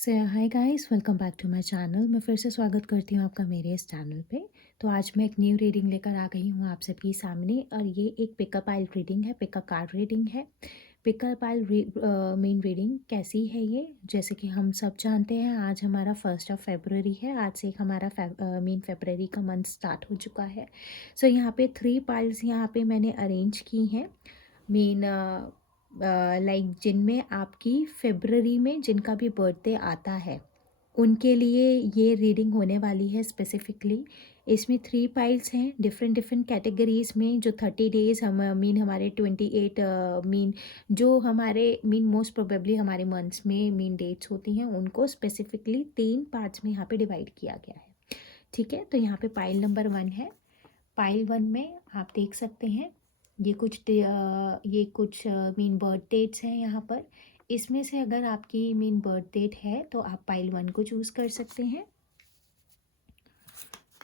So hi guys, welcome back to my channel. मैं फिर से स्वागत करती हूँ आपका मेरे इस चैनल पे। तो आज मैं एक न्यू रीडिंग लेकर आ गई हूँ आप सबके सामने, और ये एक पिकअप आइल रीडिंग है, पिकअप कार्ड रीडिंग है। पिकअप आइल मेन रीडिंग कैसी है ये, जैसे कि हम सब जानते हैं, आज हमारा 1 है। आज से एक हमारा मेन फेबररी का मंथ स्टार्ट हो चुका है। सो यहाँ पे 3 पाइल्स यहाँ पे मैंने अरेंज की हैं मेन, लाइक जिनमें आपकी फेबररी में जिनका भी बर्थडे आता है उनके लिए ये रीडिंग होने वाली है स्पेसिफिकली। इसमें 3 पाइल्स हैं डिफरेंट डिफरेंट कैटेगरीज में, जो 30 डेज हम मीन हमारे 28 मीन जो हमारे मीन मोस्ट प्रोबेबली हमारे मंथ्स में मीन डेट्स होती हैं, उनको स्पेसिफिकली 3 पार्ट्स में यहाँ पे डिवाइड किया गया है। ठीक है, तो यहाँ पे पाइल नंबर 1 है। पाइल 1 में आप देख सकते हैं ये कुछ मीन बर्थ डेट्स हैं यहाँ पर। इसमें से अगर आपकी मीन बर्थ डेट है तो आप पाइल 1 को चूज़ कर सकते हैं,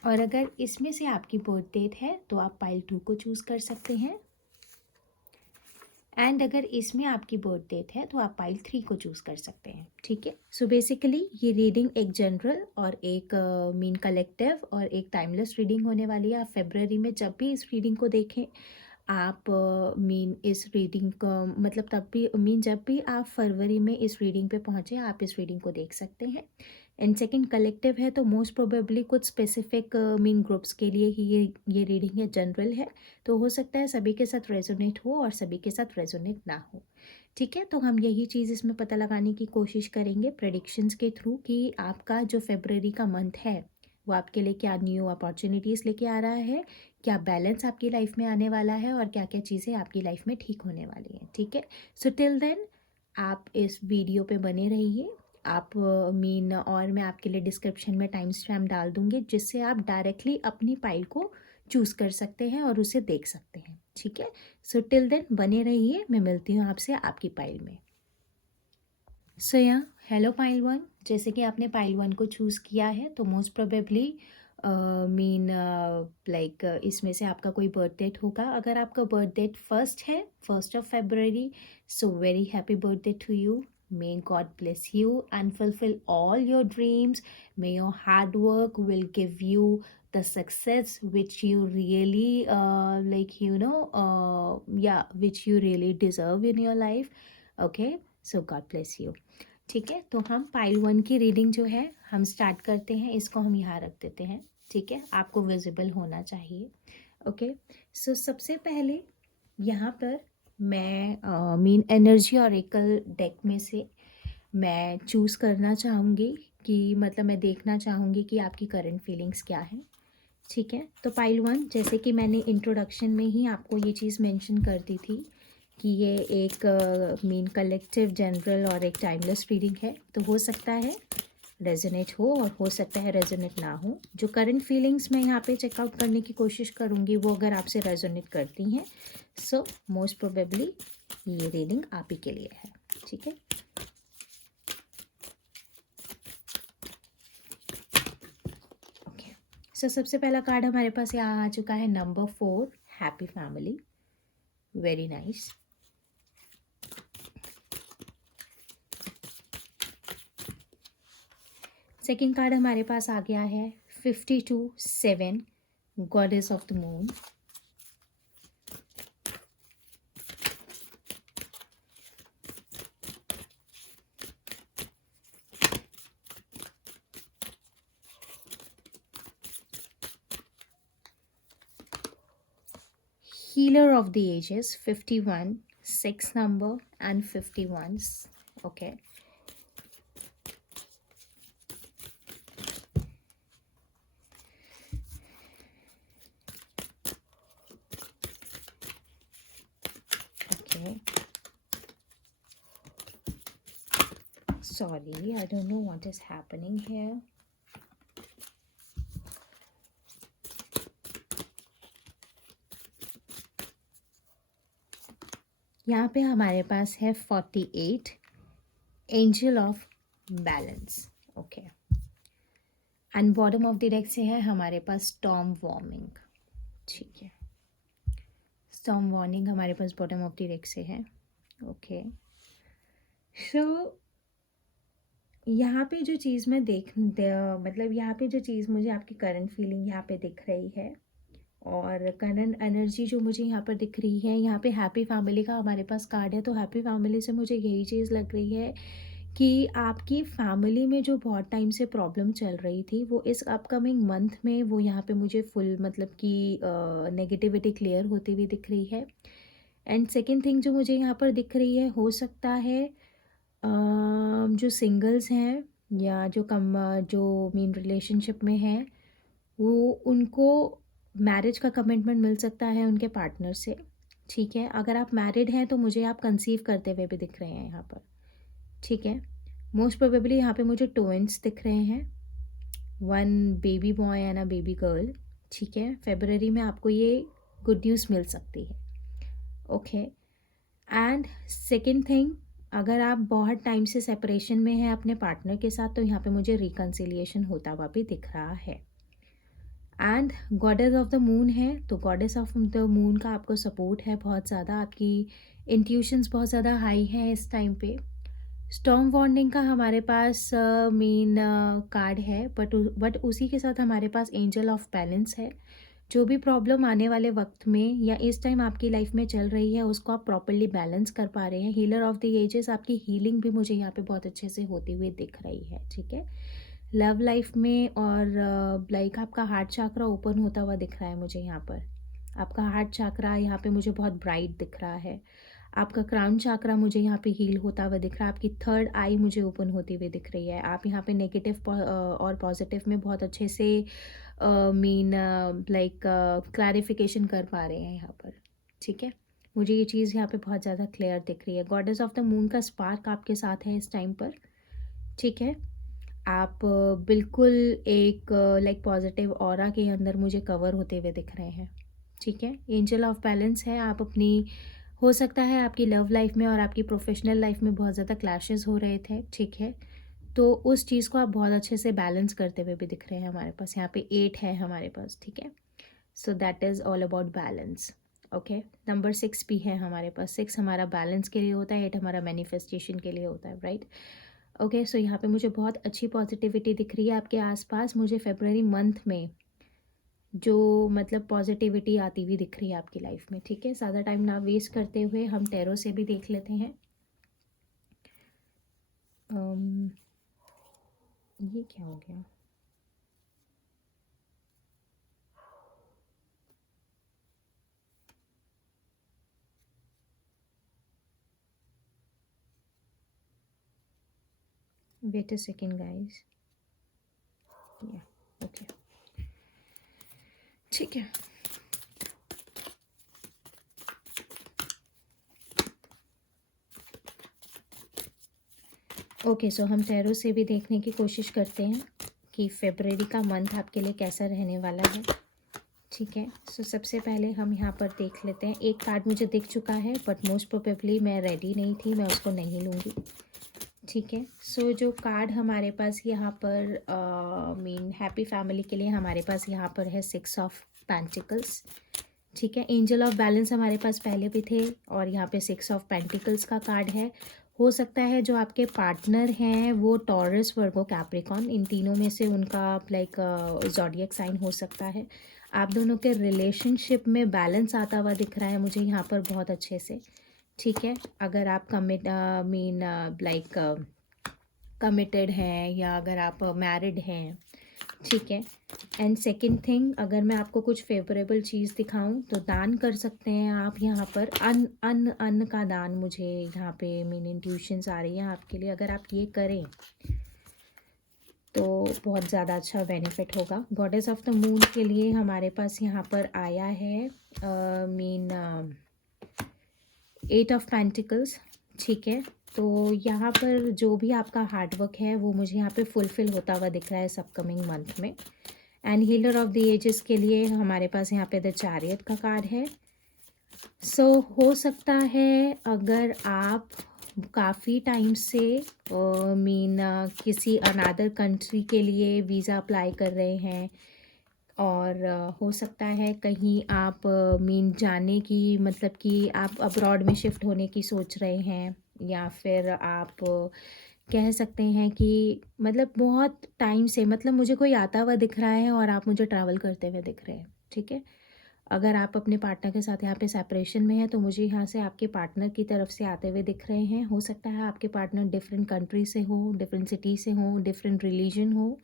और अगर इसमें से आपकी बर्थ डेट है तो आप पाइल 2 को चूज़ कर सकते हैं, एंड अगर इसमें आपकी बर्थ डेट है तो आप पाइल 3 को चूज़ कर सकते हैं। ठीक है, सो बेसिकली ये रीडिंग एक जनरल और एक मीन कलेक्टिव और एक टाइमलेस रीडिंग होने वाली है। आप फेबररी में जब भी इस रीडिंग को देखें, आप मीन इस रीडिंग का मतलब तब भी मीन जब भी आप फरवरी में इस रीडिंग पे पहुँचे आप इस रीडिंग को देख सकते हैं। एंड सेकंड कलेक्टिव है, तो मोस्ट प्रोबेबली कुछ स्पेसिफिक मीन ग्रुप्स के लिए ही ये रीडिंग है, जनरल है। तो हो सकता है सभी के साथ रेजोनेट हो और सभी के साथ रेजोनेट ना हो। ठीक है, तो हम यही चीज़ इसमें पता लगाने की कोशिश करेंगे प्रेडिक्शंस के थ्रू कि आपका जो फेबररी का मंथ है वो आपके लिए क्या न्यू अपॉर्चुनिटीज़ लेके आ रहा है, क्या बैलेंस आपकी लाइफ में आने वाला है, और क्या क्या चीज़ें आपकी लाइफ में ठीक होने वाली हैं। ठीक है, सो टिल देन आप इस वीडियो पे बने रहिए। आप मीन और मैं आपके लिए डिस्क्रिप्शन में टाइम स्टैम्प डाल दूँगी, जिससे आप डायरेक्टली अपनी फाइल को चूज़ कर सकते हैं और उसे देख सकते हैं। ठीक है, सो टिल देन बने रहिए, मैं मिलती हूँ आपसे आपकी फाइल में। सो यहाँ हेलो पाइल 1, जैसे कि आपने पाइल 1 को चूज़ किया है तो मोस्ट प्रोबेबली मीन लाइक इसमें से आपका कोई बर्थ डेट होगा। अगर आपका बर्थ डेट 1 है, 1 so very happy birthday to you. May God bless you and fulfill all your dreams. May your hard work will give you the success which you really which you really deserve in your life. Okay, so God bless you. ठीक है, तो हम pile 1 की reading जो है हम start करते हैं। इसको हम यहाँ रख देते हैं। ठीक है, आपको विजिबल होना चाहिए। ओके, सो सबसे पहले यहाँ पर मैं मीन एनर्जी ऑरेकल डेक में से मैं चूज़ करना चाहूँगी कि मतलब मैं देखना चाहूँगी कि आपकी करंट फीलिंग्स क्या हैं। ठीक है, तो पाइल 1, जैसे कि मैंने इंट्रोडक्शन में ही आपको ये चीज़ मेंशन कर दी थी कि ये एक मीन कलेक्टिव, जनरल और एक टाइमलेस रीडिंग है। तो हो सकता है रेजोनेट हो और हो सकता है रेजोनेट ना हो। जो करंट फीलिंग्स मैं यहाँ पे चेकआउट करने की कोशिश करूँगी वो अगर आपसे रेजोनेट करती हैं, सो मोस्ट प्रोबेबली ये रीडिंग आप ही के लिए है। ठीक है, ओके, सो सबसे पहला कार्ड हमारे पास यहाँ आ चुका है, number 4, happy family. Very nice. Second card हमारे पास आ गया है 52/7, goddess of the moon. Healer of the ages 51, 6 number and 51। Okay, okay, sorry, I don't know what is happening here. यहाँ पे हमारे पास है 48, angel of balance. Okay, and bottom of the deck से है हमारे पास स्टॉर्म वार्निंग। ठीक है, storm warning हमारे पास बॉटम ऑफ द डेक से है। ओके, सो यहाँ पे जो चीज़ मैं मतलब यहाँ पे जो चीज़ मुझे आपकी करंट फीलिंग यहाँ पे दिख रही है और करंट एनर्जी जो मुझे यहाँ पर दिख रही है, यहाँ पे हैप्पी फैमिली का हमारे पास कार्ड है, तो हैप्पी फैमिली से मुझे यही चीज़ लग रही है कि आपकी फैमिली में जो बहुत टाइम से प्रॉब्लम चल रही थी वो इस अपकमिंग मंथ में वो यहाँ पे मुझे फुल मतलब कि नेगेटिविटी क्लियर होती हुई दिख रही है। एंड सेकेंड थिंग जो मुझे यहाँ पर दिख रही है, हो सकता है जो सिंगल्स हैं या जो मीन रिलेशनशिप में हैं वो उनको मैरिज का कमिटमेंट मिल सकता है उनके पार्टनर से। ठीक है, अगर आप मैरिड हैं तो मुझे आप कंसीव करते हुए भी दिख रहे हैं यहाँ पर। ठीक है, मोस्ट प्रोबेबली यहाँ पे मुझे ट्विंस दिख रहे हैं, one baby boy and a baby girl. ठीक है, फेबररी में आपको ये गुड न्यूज़ मिल सकती है। ओके, एंड सेकेंड थिंग, अगर आप बहुत टाइम से सेपरेशन में हैं अपने पार्टनर के साथ तो यहाँ पे मुझे रिकन्सिलिएशन होता हुआ भी दिख रहा है। And goddess of the moon है, तो गॉडेस ऑफ द मून का आपको सपोर्ट है बहुत ज़्यादा, आपकी इंट्यूशंस बहुत ज़्यादा हाई है इस टाइम पे। स्टॉर्म वार्निंग का हमारे पास मेन कार्ड है, बट उसी के साथ हमारे पास एंजल ऑफ बैलेंस है। जो भी प्रॉब्लम आने वाले वक्त में या इस टाइम आपकी लाइफ में चल रही है उसको आप प्रॉपरली बैलेंस कर पा रहे हैं। हीलर ऑफ द एजेस, आपकी हीलिंग भी मुझे यहाँ पे बहुत अच्छे से होती हुई दिख रही है। ठीक है, लव लाइफ में और लाइक आपका हार्ट चाकरा ओपन होता हुआ दिख रहा है मुझे यहाँ पर। आपका हार्ट चाकरा यहाँ पे मुझे बहुत ब्राइट दिख रहा है। आपका क्राउन चाकरा मुझे यहाँ पे हील होता हुआ दिख रहा है। आपकी थर्ड आई मुझे ओपन होती हुई दिख रही है। आप यहाँ पे नेगेटिव और पॉजिटिव में बहुत अच्छे से मीन लाइक क्लैरिफिकेशन कर पा रहे हैं यहाँ पर। ठीक है, मुझे ये चीज़ यहाँ पे बहुत ज़्यादा क्लियर दिख रही है। गॉडेस ऑफ द मून का स्पार्क आपके साथ है इस टाइम पर। ठीक है, आप बिल्कुल एक लाइक पॉजिटिव ऑरा के अंदर मुझे कवर होते हुए दिख रहे हैं। ठीक है, एंजल ऑफ बैलेंस है, आप अपनी हो सकता है आपकी लव लाइफ में और आपकी प्रोफेशनल लाइफ में बहुत ज़्यादा क्लैशेस हो रहे थे। ठीक है, तो उस चीज़ को आप बहुत अच्छे से बैलेंस करते हुए भी दिख रहे हैं हमारे पास। यहाँ पे 8 है हमारे पास। ठीक है, so that is all about balance. Okay, number 6 भी है हमारे पास। 6 हमारा बैलेंस के लिए होता है, 8 हमारा मैनिफेस्टेशन के लिए होता है, राइट। ओके, सो यहाँ पे मुझे बहुत अच्छी पॉजिटिविटी दिख रही है आपके आसपास। मुझे फेब्रुअरी मंथ में जो मतलब पॉजिटिविटी आती हुई दिख रही है आपकी लाइफ में। ठीक है, ज़्यादा टाइम ना वेस्ट करते हुए हम टैरो से भी देख लेते हैं। ये क्या हो गया? Wait a second guys. Yeah okay, ठीक है। ओके, सो हम टैरो से भी देखने की कोशिश करते हैं कि फेब्रुअरी का मंथ आपके लिए कैसा रहने वाला है। ठीक है, सो सबसे पहले हम यहाँ पर देख लेते हैं। एक कार्ड मुझे दिख चुका है बट मोस्ट प्रोबेबली मैं रेडी नहीं थी, मैं उसको नहीं लूँगी। ठीक है, सो जो कार्ड हमारे पास यहाँ पर मीन हैप्पी फैमिली के लिए हमारे पास यहाँ पर है 6 ऑफ पेंटिकल्स। ठीक है, एंजल ऑफ बैलेंस हमारे पास पहले भी थे और यहाँ पे 6 ऑफ पेंटिकल्स का कार्ड है। हो सकता है जो आपके पार्टनर हैं वो टॉरस, वर्गो, कैप्रिकॉन, इन तीनों में से उनका लाइक ज़ोडिएक साइन हो सकता है। आप दोनों के रिलेशनशिप में बैलेंस आता हुआ दिख रहा है मुझे यहाँ पर बहुत अच्छे से। ठीक है, अगर आप कमिटेड हैं या अगर आप मैरिड हैं। ठीक है, एंड सेकंड थिंग, अगर मैं आपको कुछ फेवरेबल चीज़ दिखाऊं तो दान कर सकते हैं आप यहाँ पर। अन्न का दान मुझे यहाँ पे मेन इंट्यूशंस आ रही हैं आपके लिए। अगर आप ये करें तो बहुत ज़्यादा अच्छा बेनिफिट होगा। गॉडेस ऑफ द मून के लिए हमारे पास यहाँ पर आया है मीन 8 ऑफ पेंटिकल्स। ठीक है, तो यहाँ पर जो भी आपका हार्डवर्क है वो मुझे यहाँ पे फुलफिल होता हुआ दिख रहा है इस अपकमिंग मंथ में। And healer of the ages के लिए हमारे पास यहाँ पे द चैरियट का कार्ड है। सो हो सकता है अगर आप काफ़ी टाइम से किसी अनदर कंट्री के लिए वीज़ा अप्लाई कर रहे हैं और हो सकता है कहीं आप जाने की मतलब कि आप अब्रॉड में शिफ्ट होने की सोच रहे हैं, या फिर आप कह सकते हैं कि मतलब बहुत टाइम से, मतलब मुझे कोई आता हुआ दिख रहा है और आप मुझे ट्रैवल करते हुए दिख रहे हैं, ठीक है। अगर आप अपने पार्टनर के साथ यहाँ पे सेपरेशन में है तो मुझे यहाँ से आपके पार्टनर की तरफ से आते हुए दिख रहे हैं। हो सकता है आपके पार्टनर डिफरेंट कंट्री से हो, डिफरेंट सिटी से हो, डिफरेंट रिलीजन हो,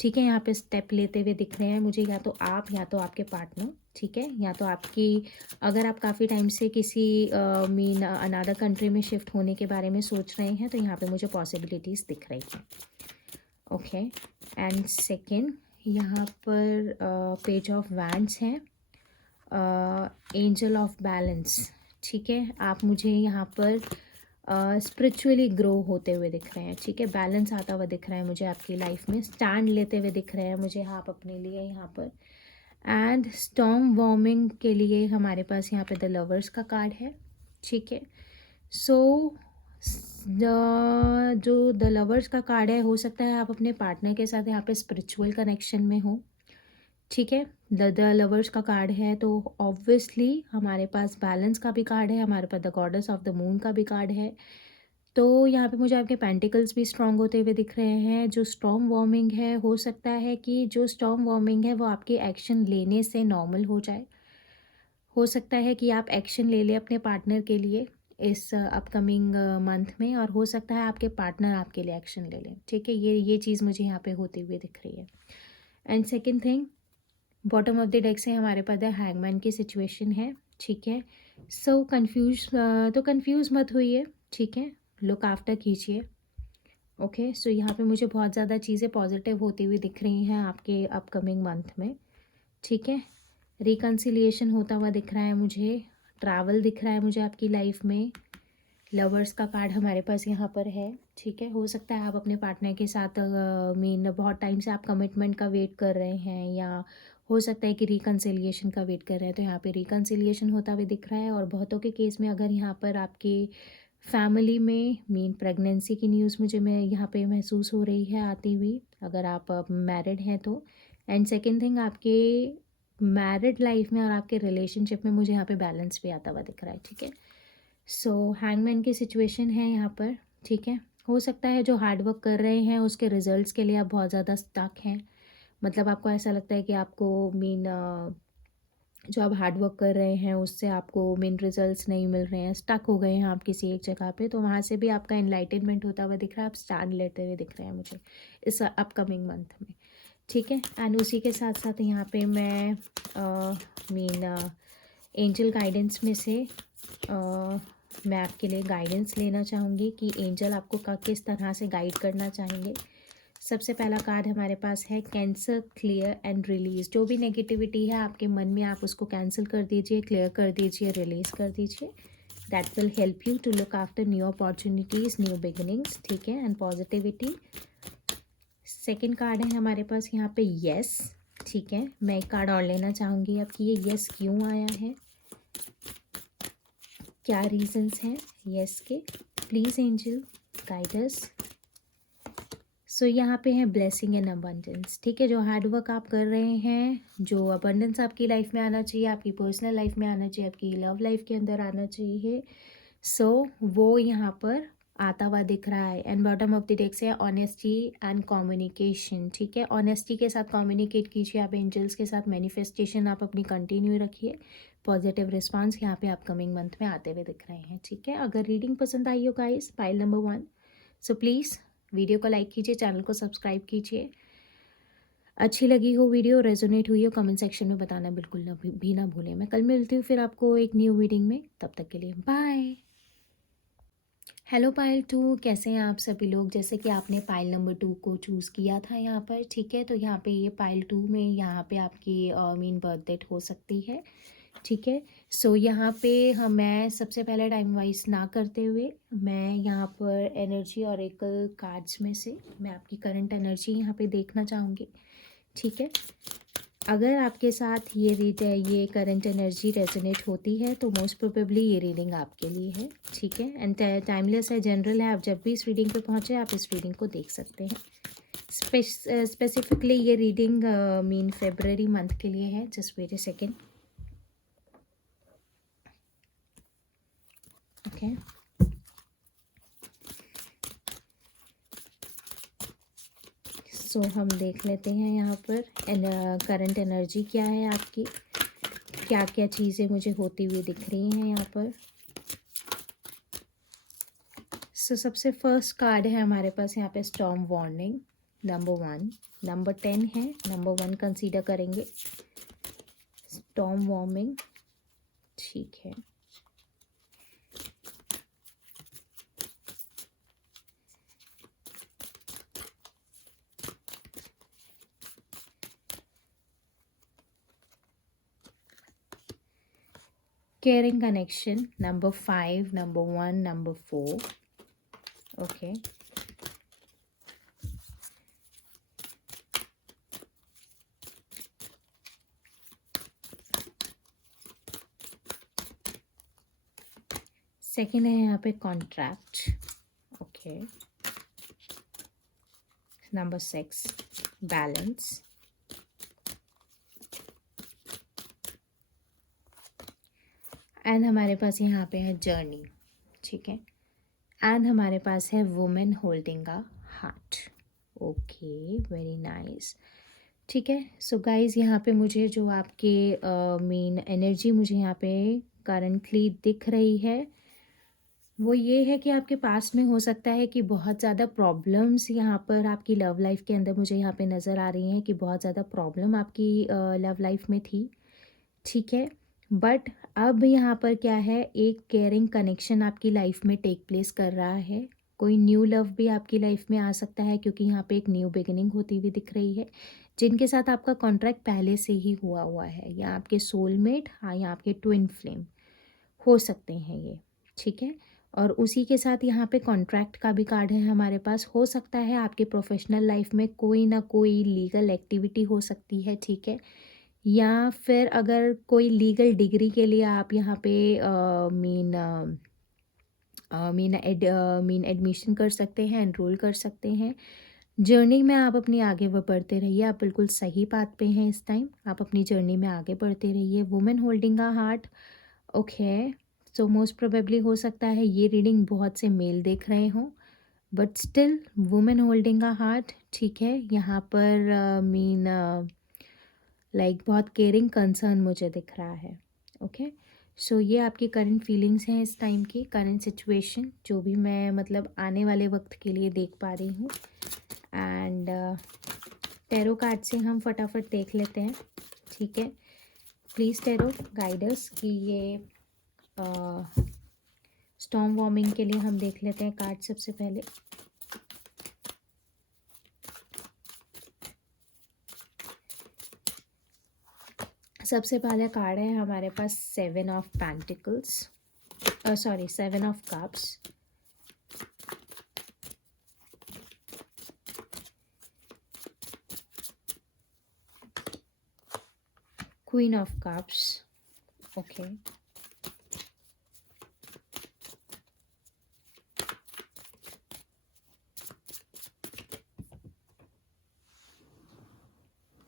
ठीक है। यहाँ पे स्टेप लेते हुए दिख रहे हैं मुझे, या तो आप या तो आपके पार्टनर, ठीक है। या तो आपकी, अगर आप काफ़ी टाइम से किसी मीन अनदर कंट्री में शिफ्ट होने के बारे में सोच रहे हैं तो यहाँ पे मुझे पॉसिबिलिटीज़ दिख रही हैं। ओके, एंड सेकंड यहाँ पर पेज ऑफ वैंड्स है, एंजल ऑफ बैलेंस, ठीक है। आप मुझे यहाँ पर स्पिरिचुअली ग्रो होते हुए दिख रहे हैं, ठीक है। बैलेंस आता हुआ दिख रहा है मुझे आपकी लाइफ में, स्टैंड लेते हुए दिख रहे हैं मुझे आप अपने लिए यहाँ पर। एंड स्टॉर्म वॉर्मिंग के लिए हमारे पास यहाँ पे द लवर्स का कार्ड है, ठीक है। सो जो द लवर्स का कार्ड है, हो सकता है आप अपने पार्टनर के साथ यहाँ पे स्पिरिचुअल कनेक्शन में हो, ठीक है। द लवर्स का कार्ड है तो ऑब्वियसली हमारे पास बैलेंस का भी कार्ड है, हमारे पास the goddess of the moon का भी कार्ड है। तो यहाँ पे मुझे आपके पेंटिकल्स भी स्ट्रॉन्ग होते हुए दिख रहे हैं। जो स्टॉर्म वार्मिंग है, हो सकता है कि जो स्टॉर्म वार्मिंग है वो आपके एक्शन लेने से नॉर्मल हो जाए। हो सकता है कि आप एक्शन ले लें अपने पार्टनर के लिए इस अपकमिंग मंथ में, और हो सकता है आपके पार्टनर आपके लिए एक्शन ले लें, ठीक है। ये चीज़ मुझे यहाँ पे होते हुए दिख रही है। And second thing, bottom of the deck से हमारे पास है हैंगमैन की सिचुएशन है, ठीक है। सो कंफ्यूज मत होइए, ठीक है। लुक आफ्टर कीजिए, ओके। सो यहाँ पे मुझे बहुत ज़्यादा चीज़ें पॉजिटिव होती हुई दिख रही हैं आपके अपकमिंग मंथ में, ठीक है। रिकन्सिलिएशन होता हुआ दिख रहा है मुझे, ट्रैवल दिख रहा है मुझे आपकी लाइफ में। लवर्स का कार्ड हमारे पास यहाँ पर है, ठीक है। हो सकता है आप अपने पार्टनर के साथ मीन बहुत टाइम से आप कमिटमेंट का वेट कर रहे हैं, या हो सकता है कि रिकन्सिलिएशन का वेट कर रहे हैं, तो यहाँ पे रिकन्सिलिएशन होता हुआ दिख रहा है। और बहुतों के केस में अगर यहाँ पर आपके फैमिली में मीन प्रेगनेंसी की न्यूज़ मुझे मैं यहाँ पे महसूस हो रही है आती हुई, अगर आप मैरिड हैं तो। एंड सेकेंड थिंग, आपके मैरिड लाइफ में और आपके रिलेशनशिप में मुझे यहाँ पे बैलेंस भी आता हुआ दिख रहा है, ठीक है। सो हैंगमैन की सिचुएशन है यहाँ पर, ठीक है। हो सकता है जो हार्ड वर्क कर रहे हैं उसके रिजल्ट्स के लिए आप बहुत ज़्यादा स्टक हैं, मतलब आपको ऐसा लगता है कि आपको मीन जो आप हार्ड वर्क कर रहे हैं उससे आपको मेन रिजल्ट्स नहीं मिल रहे हैं, स्टक हो गए हैं आप किसी एक जगह पे, तो वहाँ से भी आपका एनलाइटनमेंट होता हुआ दिख रहा है, आप स्टैंड लेते हुए दिख रहे हैं मुझे इस अपकमिंग मंथ में, ठीक है। एंड उसी के साथ साथ यहाँ पे मैं मीन एंजल गाइडेंस में से मैं आपके लिए गाइडेंस लेना चाहूँगी कि एंजल आपको किस तरह से गाइड करना चाहेंगे। सबसे पहला कार्ड हमारे पास है कैंसल, क्लियर एंड रिलीज़। जो भी नेगेटिविटी है आपके मन में आप उसको कैंसिल कर दीजिए, क्लियर कर दीजिए, रिलीज़ कर दीजिए। That will help you to look after new opportunities, new beginnings, ठीक है, एंड पॉजिटिविटी। सेकेंड कार्ड है हमारे पास यहाँ पे येस, ठीक है। मैं एक कार्ड और लेना चाहूँगी अब कि ये येस क्यों आया है, क्या रीजंस हैं येस के। Please angel guide us. So यहाँ पे है ब्लेसिंग एंड अबंडेंस, ठीक है। जो हार्ड वर्क आप कर रहे हैं, जो अबंडेंस आपकी लाइफ में आना चाहिए, आपकी पर्सनल लाइफ में आना चाहिए, आपकी लव लाइफ के अंदर आना चाहिए, सो वो यहाँ पर आता हुआ दिख रहा है। And bottom of the deck से ऑनेस्टी एंड कम्युनिकेशन, ठीक है। ऑनेस्टी के साथ कम्युनिकेट कीजिए आप एंजल्स के साथ, मैनिफेस्टेशन आप अपनी कंटिन्यू रखिए, पॉजिटिव रिस्पांस यहाँ पे अपकमिंग मंथ में आते हुए दिख रहे हैं, ठीक है। अगर रीडिंग पसंद आई हो guys, pile number 1, so please video को लाइक कीजिए, चैनल को सब्सक्राइब कीजिए। अच्छी लगी हो वीडियो, रेजोनेट हुई हो, कमेंट सेक्शन में बताना बिल्कुल ना भूलें। मैं कल मिलती हूँ फिर आपको एक न्यू रीडिंग में, तब तक के लिए बाय। हेलो पायल 2, कैसे हैं आप सभी लोग। जैसे कि आपने पाइल नंबर 2 को चूज़ किया था यहाँ पर, ठीक है। तो यहाँ पे ये पाइल 2 में यहाँ पे आपकी मीन बर्थ डेट हो सकती है, ठीक है। सो यहाँ पे मैं सबसे पहले टाइम वाइज ना करते हुए मैं यहाँ पर एनर्जी ऑरेकल कार्ड्स में से मैं आपकी करंट एनर्जी यहाँ पे देखना चाहूँगी, ठीक है। अगर आपके साथ ये करंट एनर्जी रेजोनेट होती है तो मोस्ट प्रोबेबली ये रीडिंग आपके लिए है, ठीक है। एंड टाइमलेस है, जनरल है, आप जब भी इस रीडिंग पे पहुँचे आप इस रीडिंग को देख सकते हैं। स्पेसिफिकली ये रीडिंग मीन फेब्रवरी मंथ के लिए है। Just wait a second, okay. So हम देख लेते हैं यहाँ पर करंट एनर्जी क्या है आपकी, क्या क्या चीज़ें मुझे होती हुई दिख रही हैं यहाँ पर। सो सबसे फर्स्ट कार्ड है हमारे पास यहाँ पे स्टॉर्म वार्निंग नंबर 1, नंबर 10 है, नंबर 1 कंसीडर करेंगे स्टॉर्म वार्मिंग, ठीक है। Caring connection, number 5, number 1, number 4. Okay. Second है यहाँ पे contract, okay. Number 6 balance, and हमारे पास यहाँ पे है जर्नी, ठीक है। एंड हमारे पास है women holding a heart, okay, very nice, ठीक है। सो गाइज यहाँ पे मुझे जो आपके मेन एनर्जी मुझे यहाँ पे करंटली दिख रही है वो ये है कि आपके पास में हो सकता है कि बहुत ज़्यादा प्रॉब्लम्स यहाँ पर आपकी लव लाइफ के अंदर मुझे यहाँ पे नज़र आ रही हैं कि बहुत ज़्यादा प्रॉब्लम आपकी लव लाइफ में थी, ठीक है। बट अब यहाँ पर क्या है, एक केयरिंग कनेक्शन आपकी लाइफ में टेक प्लेस कर रहा है। कोई न्यू लव भी आपकी लाइफ में आ सकता है क्योंकि यहाँ पे एक न्यू बिगिनिंग होती हुई दिख रही है। जिनके साथ आपका कॉन्ट्रैक्ट पहले से ही हुआ है या आपके सोलमेट, हाँ, या आपके ट्विन फ्लेम हो सकते हैं ये, ठीक है। और उसी के साथ यहाँ पे कॉन्ट्रैक्ट का भी कार्ड है हमारे पास। हो सकता है आपके प्रोफेशनल लाइफ में कोई ना कोई लीगल एक्टिविटी हो सकती है, ठीक है। या फिर अगर कोई लीगल डिग्री के लिए आप यहाँ पे मीन एडमिशन कर सकते हैं, एनरोल कर सकते हैं। जर्नी में आप अपनी आगे बढ़ते रहिए, आप बिल्कुल सही बात पे हैं इस टाइम, आप अपनी जर्नी में आगे बढ़ते रहिए। Women holding a heart, okay. So most probably हो सकता है ये रीडिंग बहुत से मेल देख रहे हों, but still women holding a heart, ठीक है। यहाँ पर लाइक बहुत केयरिंग कंसर्न मुझे दिख रहा है, ओके। सो ये आपकी करंट फीलिंग्स हैं इस टाइम की, करंट सिचुएशन जो भी मैं मतलब आने वाले वक्त के लिए देख पा रही हूँ। एंड टैरो कार्ड से हम फटाफट देख लेते हैं, ठीक है। प्लीज़ टैरो गाइडर्स कि ये स्टॉर्म वार्मिंग के लिए हम देख लेते हैं कार्ड सबसे पहले। सबसे पहला कार्ड है हमारे पास 7 of pentacles, sorry 7 of cups, queen of cups, okay,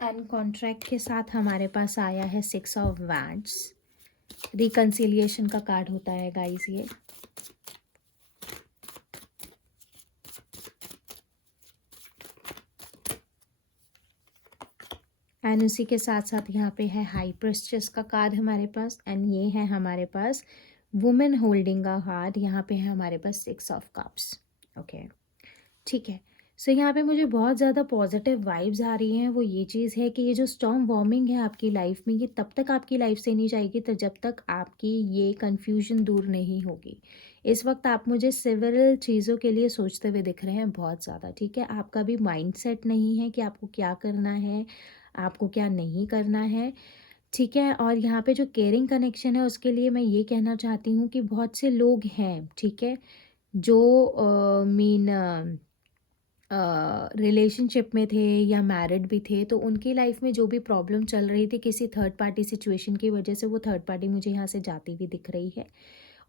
and contract के साथ हमारे पास आया है 6 ऑफ वैंड्स। रिकन्सिलिएशन का कार्ड होता है गाइस ये। एंड उसी के साथ साथ यहाँ पे है हाई प्रेस्टिस का कार्ड हमारे पास, एंड ये है हमारे पास वुमेन होल्डिंग अ हार्ट, यहाँ पे है हमारे पास 6 ऑफ कप्स, ओके, ठीक है। सो यहाँ पे मुझे बहुत ज़्यादा पॉजिटिव वाइब्स आ रही हैं। वो ये चीज़ है कि ये जो स्टॉर्म वार्मिंग है आपकी लाइफ में, ये तब तक आपकी लाइफ से नहीं जाएगी तो जब तक आपकी ये कन्फ्यूजन दूर नहीं होगी। इस वक्त आप मुझे सिविल चीज़ों के लिए सोचते हुए दिख रहे हैं बहुत ज़्यादा, ठीक है। आपका भी माइंडसेट नहीं है कि आपको क्या करना है, आपको क्या नहीं करना है, ठीक है। और यहाँ पे जो केयरिंग कनेक्शन है उसके लिए मैं ये कहना चाहती हूँ कि बहुत से लोग हैं, ठीक है, जो रिलेशनशिप में थे या मैरिड भी थे, तो उनकी लाइफ में जो भी प्रॉब्लम चल रही थी किसी थर्ड पार्टी सिचुएशन की वजह से, वो थर्ड पार्टी मुझे यहाँ से जाती हुई दिख रही है।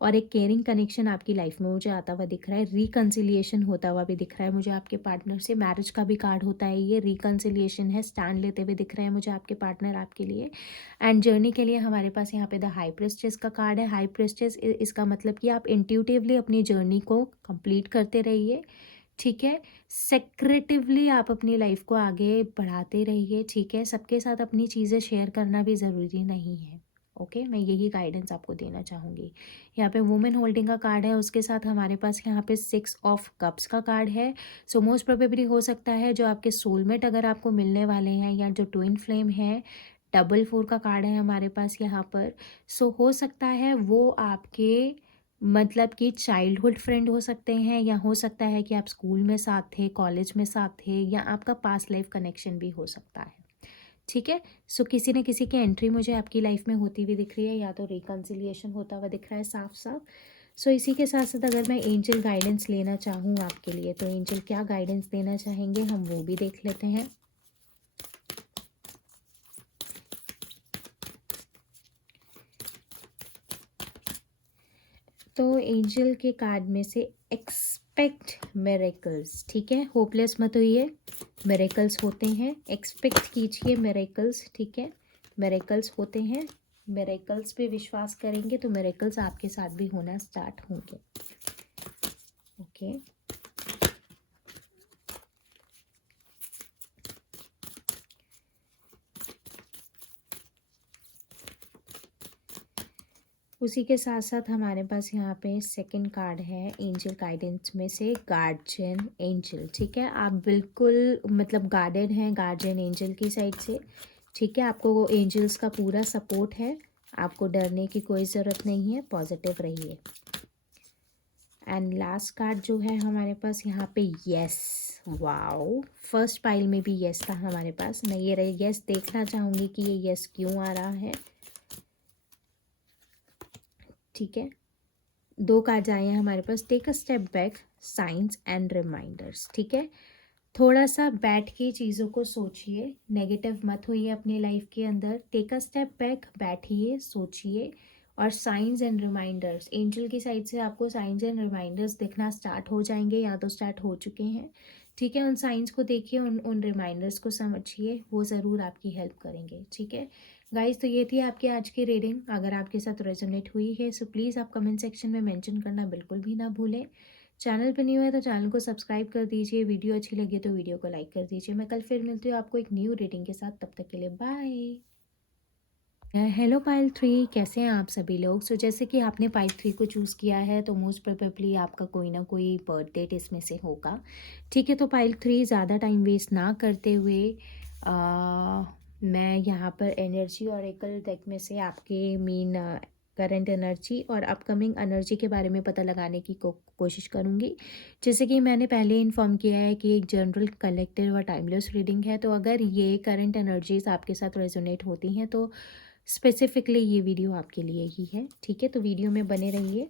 और एक केयरिंग कनेक्शन आपकी लाइफ में मुझे आता हुआ दिख रहा है, रिकन्सिलिएशन होता हुआ भी दिख रहा है मुझे आपके पार्टनर से। मैरिज का भी कार्ड होता है ये, रिकन्सिलिएशन है, स्टैंड लेते हुए दिख रहे हैं मुझे आपके पार्टनर आपके लिए। एंड जर्नी के लिए हमारे पास यहाँ पे द हाई प्रेस्टिस का कार्ड है। हाई प्रेस्टिस इसका मतलब कि आप इंट्यूटिवली अपनी जर्नी को कंप्लीट करते रहिए, ठीक है। सेक्रेटिवली आप अपनी लाइफ को आगे बढ़ाते रहिए, ठीक है। सबके साथ अपनी चीज़ें शेयर करना भी ज़रूरी नहीं है। ओके, मैं यही गाइडेंस आपको देना चाहूँगी। यहाँ पे वुमेन होल्डिंग का कार्ड है, उसके साथ हमारे पास यहाँ पे 6 ऑफ कप्स का कार्ड है। सो मोस्ट प्रोबेबली हो सकता है जो आपके सोलमेट अगर आपको मिलने वाले हैं, या जो ट्विन फ्लेम है, डबल 4 का कार्ड है हमारे पास यहाँ पर। सो हो सकता है वो आपके मतलब कि चाइल्डहुड फ्रेंड हो सकते हैं, या हो सकता है कि आप स्कूल में साथ थे, कॉलेज में साथ थे, या आपका पास्ट लाइफ कनेक्शन भी हो सकता है, ठीक है। सो किसी न किसी की एंट्री मुझे आपकी लाइफ में होती हुई दिख रही है, या तो रिकन्सिलिएशन होता हुआ दिख रहा है साफ साफ। सो इसी के साथ साथ अगर मैं एंजल गाइडेंस लेना चाहूँ आपके लिए, तो एंजल क्या गाइडेंस देना चाहेंगे हम वो भी देख लेते हैं। तो एंजल के कार्ड में से एक्सपेक्ट मिरेकल्स, ठीक है। होपलेस मत होइए, मिरेकल्स होते हैं, एक्सपेक्ट कीजिए मिरेकल्स, ठीक है। मिरेकल्स होते हैं, मिरेकल्स पे विश्वास करेंगे तो मिरेकल्स आपके साथ भी होना स्टार्ट होंगे। ओके, उसी के साथ साथ हमारे पास यहाँ पे सेकंड कार्ड है एंजल गाइडेंस में से, गार्जियन एंजल, ठीक है। आप बिल्कुल मतलब गार्डन हैं गार्जियन एंजल की साइड से, ठीक है। आपको वो एंजल्स का पूरा सपोर्ट है, आपको डरने की कोई ज़रूरत नहीं है, पॉजिटिव रहिए। एंड लास्ट कार्ड जो है हमारे पास यहाँ पे यस, वाओ, फर्स्ट पाइल में भी यस था हमारे पास। मैं ये यस देखना चाहूँगी कि ये यस क्यों आ रहा है, ठीक है। 2 कार्ड्स आए हैं हमारे पास, take a step back, science and reminders, ठीक है। थोड़ा सा बैठ के चीज़ों को सोचिए, नेगेटिव मत होइए अपनी लाइफ के अंदर, टेक अ स्टेप बैक, बैठिए, सोचिए। और साइंस एंड रिमाइंडर्स, एंजल की साइड से आपको साइंस एंड रिमाइंडर्स दिखना स्टार्ट हो जाएंगे, या तो स्टार्ट हो चुके हैं, ठीक है। उन साइंस को देखिए, उन रिमाइंडर्स को समझिए, वो ज़रूर आपकी हेल्प करेंगे, ठीक है गाइस। तो ये थी आपकी आज की रीडिंग। अगर आपके साथ रेजोनेट हुई है सो प्लीज़ आप कमेंट सेक्शन में मेंशन करना बिल्कुल भी ना भूलें। चैनल पे न्यू है तो चैनल को सब्सक्राइब कर दीजिए, वीडियो अच्छी लगी तो वीडियो को लाइक कर दीजिए। मैं कल फिर मिलती हूँ आपको एक न्यू रीडिंग के साथ, तब तक के लिए बाय। हेलो पाइल 3, कैसे हैं आप सभी लोग। सो जैसे कि आपने पाइल 3 को चूज़ किया है तो मोस्ट प्रोबेबली आपका कोई ना कोई बर्थ डेट इसमें से होगा, ठीक है। तो पाइल 3 ज़्यादा टाइम वेस्ट ना करते हुए मैं यहाँ पर एनर्जी ऑरेकल डेक में से आपके मीन करंट एनर्जी और अपकमिंग एनर्जी के बारे में पता लगाने की कोशिश करूँगी। जैसे कि मैंने पहले इन्फॉर्म किया है कि एक जनरल कलेक्टिव और टाइमलेस रीडिंग है, तो अगर ये करंट एनर्जीज आपके साथ रेजोनेट होती हैं तो स्पेसिफिकली ये वीडियो आपके लिए ही है, ठीक है। तो वीडियो में बने रहिए।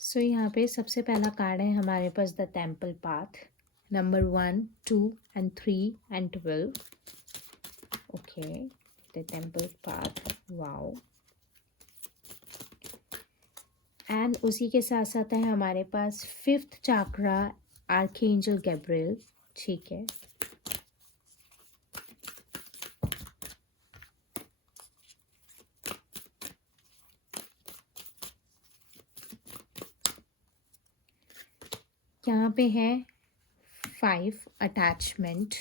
सो यहाँ पे सबसे पहला कार्ड है हमारे पास the temple path, number 1, 2 and 3 and 12। Okay, the temple path, wow. And उसी के साथ साथ है हमारे पास 5th चाक्रा, आर्कएंजल गैब्रियल, ठीक है। यहाँ पे है 5 अटैचमेंट,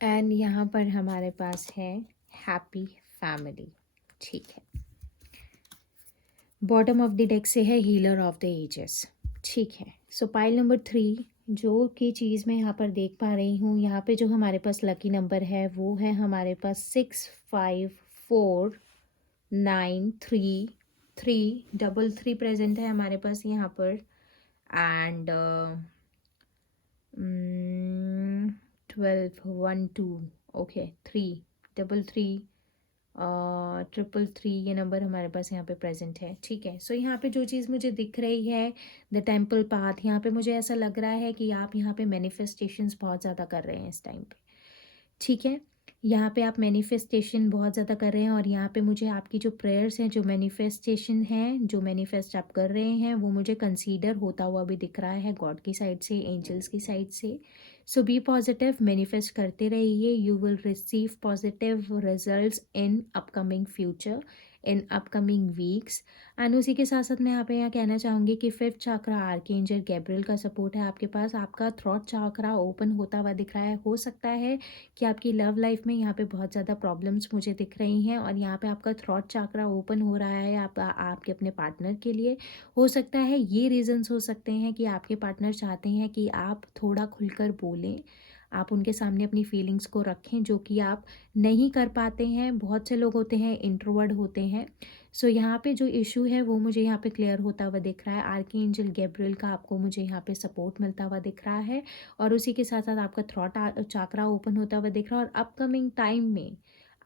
एंड यहाँ पर हमारे पास है हैप्पी फैमिली, ठीक है। बॉटम ऑफ द डेक से है हीलर ऑफ द एजेस, ठीक है। सो पाइल नंबर 3 जो की चीज़ मैं यहाँ पर देख पा रही हूँ, यहाँ पे जो हमारे पास लकी नंबर है वो है हमारे पास 6, 5, 4, 9, 3, 3, 3 प्रेजेंट है हमारे पास यहाँ पर। एंड 12, 1, 2, ओके, 3, 3, 333 ये नंबर हमारे पास यहाँ पे प्रेजेंट है, ठीक है। सो यहाँ पे जो चीज़ मुझे दिख रही है, द टेम्पल पाथ, यहाँ पे मुझे ऐसा लग रहा है कि आप यहाँ पे मैनिफेस्टेशंस बहुत ज़्यादा कर रहे हैं इस टाइम पे, ठीक है। यहाँ पे आप मैनिफेस्टेशन बहुत ज़्यादा कर रहे हैं और यहाँ पे मुझे आपकी जो प्रेयर्स हैं, जो मैनिफेस्टेशन हैं, जो मैनिफेस्ट आप कर रहे हैं, वो मुझे कंसीडर होता हुआ भी दिख रहा है गॉड की साइड से, एंजल्स की साइड से। सो बी पॉजिटिव, मैनिफेस्ट करते रहिए, you will receive positive results in upcoming future, in upcoming weeks. And उसी के साथ साथ मैं यहाँ कहना चाहूँगी कि फिफ्थ चाक्रा आर्कएंजल गैब्रियल का सपोर्ट है आपके पास। आपका थ्रॉट चाक्रा ओपन होता हुआ दिख रहा है। हो सकता है कि आपकी लव लाइफ में यहाँ पे बहुत ज़्यादा प्रॉब्लम्स मुझे दिख रही हैं और यहाँ पे आपका थ्रॉट चाक्रा ओपन हो रहा है आपके अपने पार्टनर के लिए। हो सकता है ये रीजंस हो सकते हैं कि आपके पार्टनर चाहते हैं कि आप थोड़ा खुलकर बोलें, आप उनके सामने अपनी फीलिंग्स को रखें, जो कि आप नहीं कर पाते हैं। बहुत से लोग होते हैं इंट्रोवर्ट होते हैं। सो यहाँ पे जो इशू है वो मुझे यहाँ पे क्लियर होता हुआ दिख रहा है। आर्कएंजल गैब्रियल का आपको मुझे यहाँ पे सपोर्ट मिलता हुआ दिख रहा है और उसी के साथ साथ आपका थ्रॉट चाक्रा ओपन होता हुआ दिख रहा है। और अपकमिंग टाइम में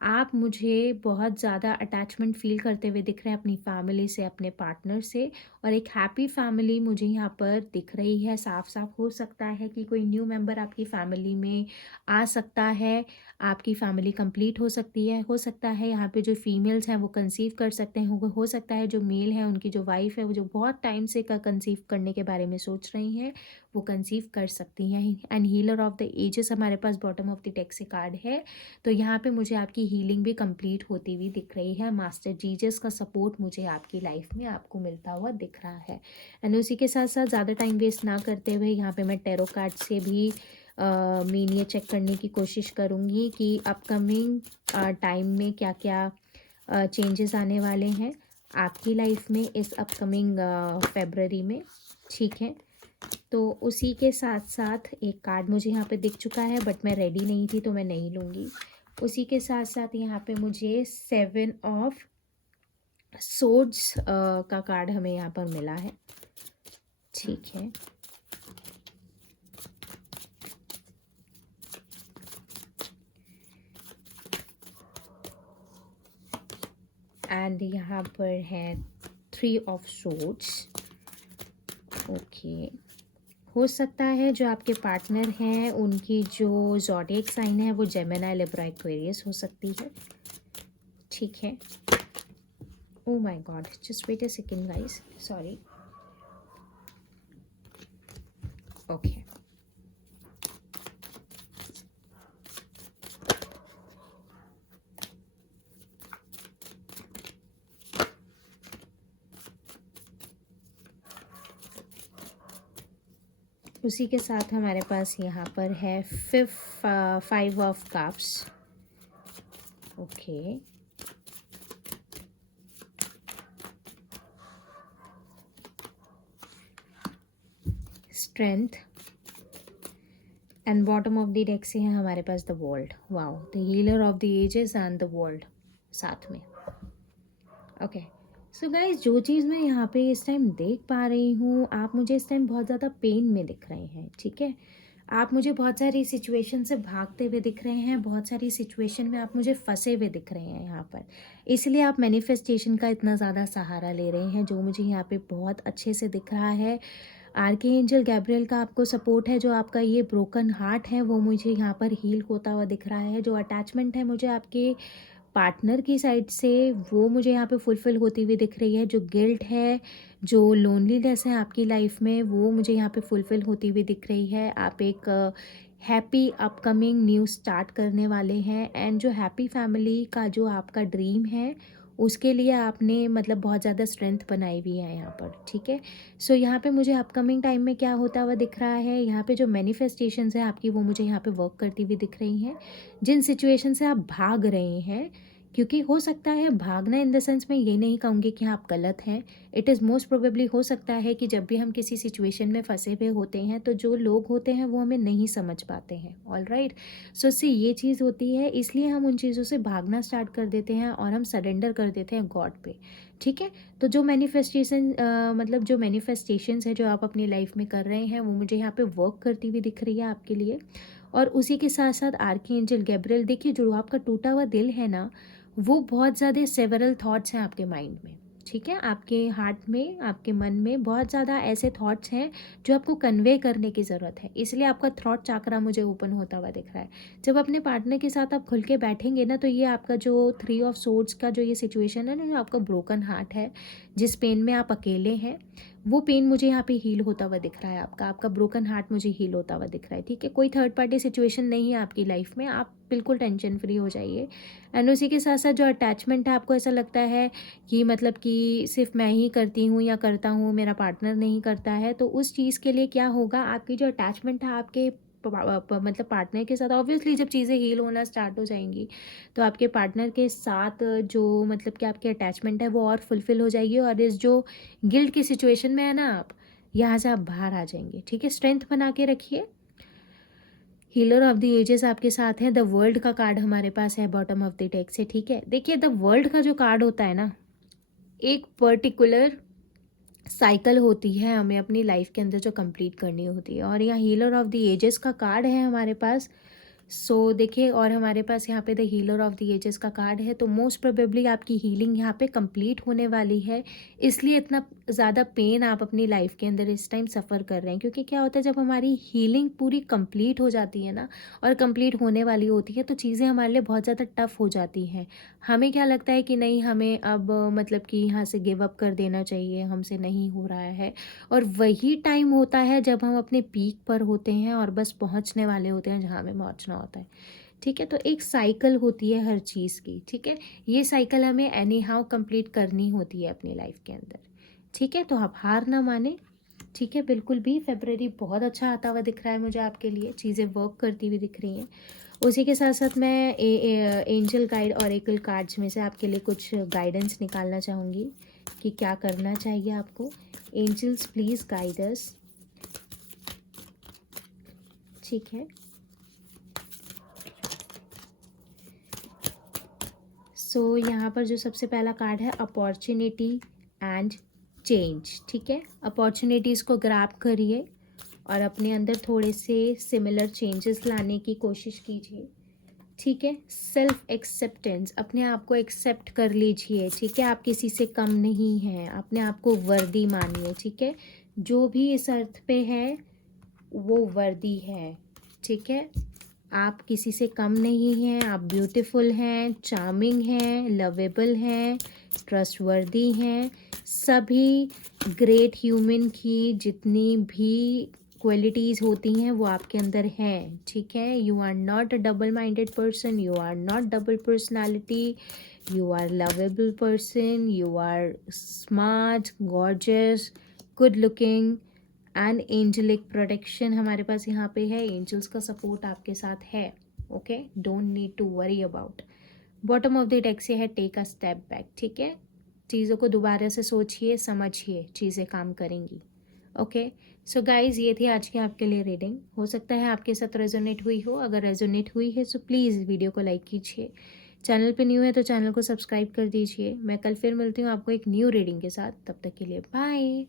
आप मुझे बहुत ज़्यादा अटैचमेंट फील करते हुए दिख रहे हैं अपनी फैमिली से, अपने पार्टनर से, और एक हैप्पी फैमिली मुझे यहाँ पर दिख रही है। साफ साफ हो सकता है कि कोई न्यू मेंबर आपकी फैमिली में आ सकता है, आपकी फैमिली कंप्लीट हो सकती है। हो सकता है यहाँ पे जो फीमेल्स हैं वो कंसीव कर सकते हैं। हो सकता है जो मेल है, उनकी जो वाइफ है, वो जो बहुत टाइम से कंसीव करने के बारे में सोच रही हैं, वो कंसीव कर सकती हैं। And healer of the ages हमारे पास बॉटम ऑफ द डेक से कार्ड है। तो यहाँ पे मुझे आपकी हीलिंग भी कंप्लीट होती हुई दिख रही है। मास्टर जीजस का सपोर्ट मुझे आपकी लाइफ में आपको मिलता हुआ दिख रहा है। एंड उसी के साथ साथ ज़्यादा टाइम वेस्ट ना करते हुए यहाँ पे मैं टैरो कार्ड से भी मीन ये चेक करने की कोशिश करूँगी कि अपकमिंग टाइम में क्या क्या चेंजेस आने वाले हैं आपकी लाइफ में इस अपकमिंग फेबररी में, ठीक है। तो उसी के साथ साथ एक कार्ड मुझे यहाँ पे दिख चुका है, बट मैं रेडी नहीं थी तो मैं नहीं लूँगी। उसी के साथ साथ यहाँ पे मुझे 7 ऑफ सोर्ड्स का कार्ड हमें यहाँ पर मिला है, ठीक है। एंड यहाँ पर है 3 ऑफ सोर्ड्स, ओके। हो सकता है जो आपके पार्टनर हैं उनकी जो ज़ोडिएक साइन है वो जेमिनी, लिब्रा, एक्वेरियस हो सकती है, ठीक है। Oh my God, just wait a second guys, sorry, okay. उसी के साथ हमारे पास यहाँ पर है 5 of cups, okay. Strength and bottom of the deck से है हमारे पास the world. Wow, the healer of the ages and the world साथ में, ओके। सो गाइज, जो चीज़ मैं यहाँ पे इस टाइम देख पा रही हूँ, आप मुझे इस टाइम बहुत ज़्यादा पेन में दिख रहे हैं, ठीक है। आप मुझे बहुत सारी सिचुएशन से भागते हुए दिख रहे हैं, बहुत सारी सिचुएशन में आप मुझे फंसे हुए दिख रहे हैं यहाँ पर। इसलिए आप मैनिफेस्टेशन का इतना ज़्यादा सहारा ले रहे हैं, जो मुझे यहाँ पे बहुत अच्छे से दिख रहा है। आर्कएंजल गैब्रियल का आपको सपोर्ट है। जो आपका ये ब्रोकन हार्ट है वो मुझे यहाँ पर हील होता हुआ दिख रहा है। जो अटैचमेंट है मुझे आपके पार्टनर की साइड से, वो मुझे यहाँ पे फुलफ़िल होती हुई दिख रही है। जो गिल्ट है, जो लोनलीनेस है आपकी लाइफ में, वो मुझे यहाँ पे फुलफ़िल होती हुई दिख रही है। आप एक हैप्पी अपकमिंग न्यू स्टार्ट करने वाले हैं। एंड जो हैप्पी फैमिली का जो आपका ड्रीम है, उसके लिए आपने मतलब बहुत ज़्यादा स्ट्रेंथ बनाई हुई है यहाँ पर, ठीक है। सो यहाँ पे मुझे अपकमिंग टाइम में क्या होता हुआ दिख रहा है, यहाँ पे जो मैनिफेस्टेशंस है आपकी, वो मुझे यहाँ पे वर्क करती हुई दिख रही हैं। जिन सिचुएशन से आप भाग रहे हैं, क्योंकि हो सकता है भागना इन द सेंस, मैं ये नहीं कहूँगी कि आप गलत हैं। इट इज़ मोस्ट प्रोबेबली, हो सकता है कि जब भी हम किसी सिचुएशन में फंसे हुए होते हैं तो जो लोग होते हैं वो हमें नहीं समझ पाते हैं। ऑल राइट, सो इससे ये चीज़ होती है, इसलिए हम उन चीज़ों से भागना स्टार्ट कर देते हैं और हम सरेंडर कर देते हैं गॉड पे, ठीक है। तो जो मैनिफेस्टेशन मतलब जो मैनिफेस्टेशंस है जो आप अपनी लाइफ में कर रहे हैं, वो मुझे यहाँ पे वर्क करती हुई दिख रही है आपके लिए। और उसी के साथ साथ आर्कएंजल गैब्रियल, देखिए जो आपका टूटा हुआ दिल है ना, वो बहुत ज़्यादा सेवरल थॉट्स हैं आपके माइंड में, ठीक है, आपके हार्ट में, आपके मन में बहुत ज़्यादा ऐसे थॉट्स हैं जो आपको कन्वे करने की ज़रूरत है, इसलिए आपका थ्रॉट चाकरा मुझे ओपन होता हुआ दिख रहा है। जब अपने पार्टनर के साथ आप खुल के बैठेंगे ना, तो ये आपका जो 3 ऑफ सोर्ड्स का जो ये सिचुएशन है ना, जो आपका ब्रोकन हार्ट है, जिस पेन में आप अकेले हैं, वो पेन मुझे यहाँ पे हील होता हुआ दिख रहा है। आपका ब्रोकन हार्ट मुझे हील होता हुआ दिख रहा है, ठीक है। कोई थर्ड पार्टी सिचुएशन नहीं है आपकी लाइफ में, आप बिल्कुल टेंशन फ्री हो जाइए। एंड उसी के साथ साथ जो अटैचमेंट है, आपको ऐसा लगता है कि मतलब कि सिर्फ मैं ही करती हूँ या करता हूँ, मेरा पार्टनर नहीं करता है, तो उस चीज़ के लिए क्या होगा, आपकी जो अटैचमेंट है आपके मतलब पार्टनर के साथ, ऑब्वियसली जब चीज़ें हील होना स्टार्ट हो जाएंगी तो आपके पार्टनर के साथ जो मतलब कि आपकी अटैचमेंट है वो और फुलफिल हो जाएगी, और इस जो गिल्ट की सिचुएशन में है ना आप, यहाँ से आप बाहर आ जाएंगे, ठीक है। स्ट्रेंथ बना के रखिए। हीलर ऑफ द एजेस आपके साथ है। द वर्ल्ड का कार्ड हमारे पास है बॉटम ऑफ द डेक से, ठीक है। देखिए, द वर्ल्ड का जो कार्ड होता है ना, एक पर्टिकुलर साइकिल होती है हमें अपनी लाइफ के अंदर जो कंप्लीट करनी होती है, और यहाँ हीलर ऑफ द एजेस का कार्ड है हमारे पास। सो देखिए, और हमारे पास यहाँ पे the healer of the ages का कार्ड है, तो मोस्ट प्रोबेबली आपकी हीलिंग यहाँ पे कंप्लीट होने वाली है, इसलिए इतना ज़्यादा पेन आप अपनी लाइफ के अंदर इस टाइम सफ़र कर रहे हैं। क्योंकि क्या होता है, जब हमारी हीलिंग पूरी कंप्लीट हो जाती है ना, और कंप्लीट होने वाली होती है, तो चीज़ें हमारे लिए बहुत ज़्यादा टफ हो जाती हैं। हमें क्या लगता है कि नहीं, हमें अब मतलब कि यहाँ से गिव अप कर देना चाहिए, हमसे नहीं हो रहा है। और वही टाइम होता है जब हम अपने पीक पर होते हैं और बस पहुँचने वाले होते हैं जहाँ हमें पहुँचना होता है, ठीक है। तो एक साइकिल होती है हर चीज़ की, ठीक है। ये साइकिल हमें एनी हाउ कंप्लीट करनी होती है अपनी लाइफ के अंदर, ठीक है। तो आप हार ना माने, ठीक है, बिल्कुल भी। फेब्रवरी बहुत अच्छा आता हुआ दिख रहा है मुझे आपके लिए, चीज़ें वर्क करती हुई दिख रही हैं। उसी के साथ साथ मैं एंजल गाइड और एकल कार्ड्स में से आपके लिए कुछ गाइडेंस निकालना चाहूँगी कि क्या करना चाहिए आपको। एंजल्स प्लीज़ गाइड अस, ठीक है। सो यहाँ पर जो सबसे पहला कार्ड है, अपॉर्चुनिटी एंड चेंज, ठीक है। अपॉर्चुनिटीज़ को ग्रैब करिए और अपने अंदर थोड़े से सिमिलर चेंजेस लाने की कोशिश कीजिए, ठीक है। सेल्फ एक्सेप्टेंस, अपने आप को एक्सेप्ट कर लीजिए, ठीक है। आप किसी से कम नहीं हैं, अपने आप को वर्दी मानिए, ठीक है। जो भी इस अर्थ पे है वो वर्दी है, ठीक है। आप किसी से कम नहीं हैं, आप ब्यूटीफुल हैं, चार्मिंग हैं, लवेबल हैं, ट्रस्टवर्दी हैं। सभी ग्रेट ह्यूमन की जितनी भी क्वालिटीज़ होती हैं वो आपके अंदर हैं, ठीक है। You are not a double minded person, you are not double personality, you are lovable person, you are smart, gorgeous, good looking and angelic protection हमारे पास यहाँ पे है। एंजल्स का सपोर्ट आपके साथ है, okay, don't need to worry about. Bottom of the deck से है टेक अ स्टेप बैक, ठीक है। चीज़ों को दोबारा से सोचिए, समझिए, चीज़ें काम करेंगी, ओके। सो गाइज, ये थी आज की आपके लिए रीडिंग। हो सकता है आपके साथ रेजोनेट हुई हो, अगर रेजोनेट हुई है तो प्लीज़ वीडियो को लाइक कीजिए। चैनल पे न्यू है तो चैनल को सब्सक्राइब कर दीजिए। मैं कल फिर मिलती हूँ आपको एक न्यू रीडिंग के साथ, तब तक के लिए बाय।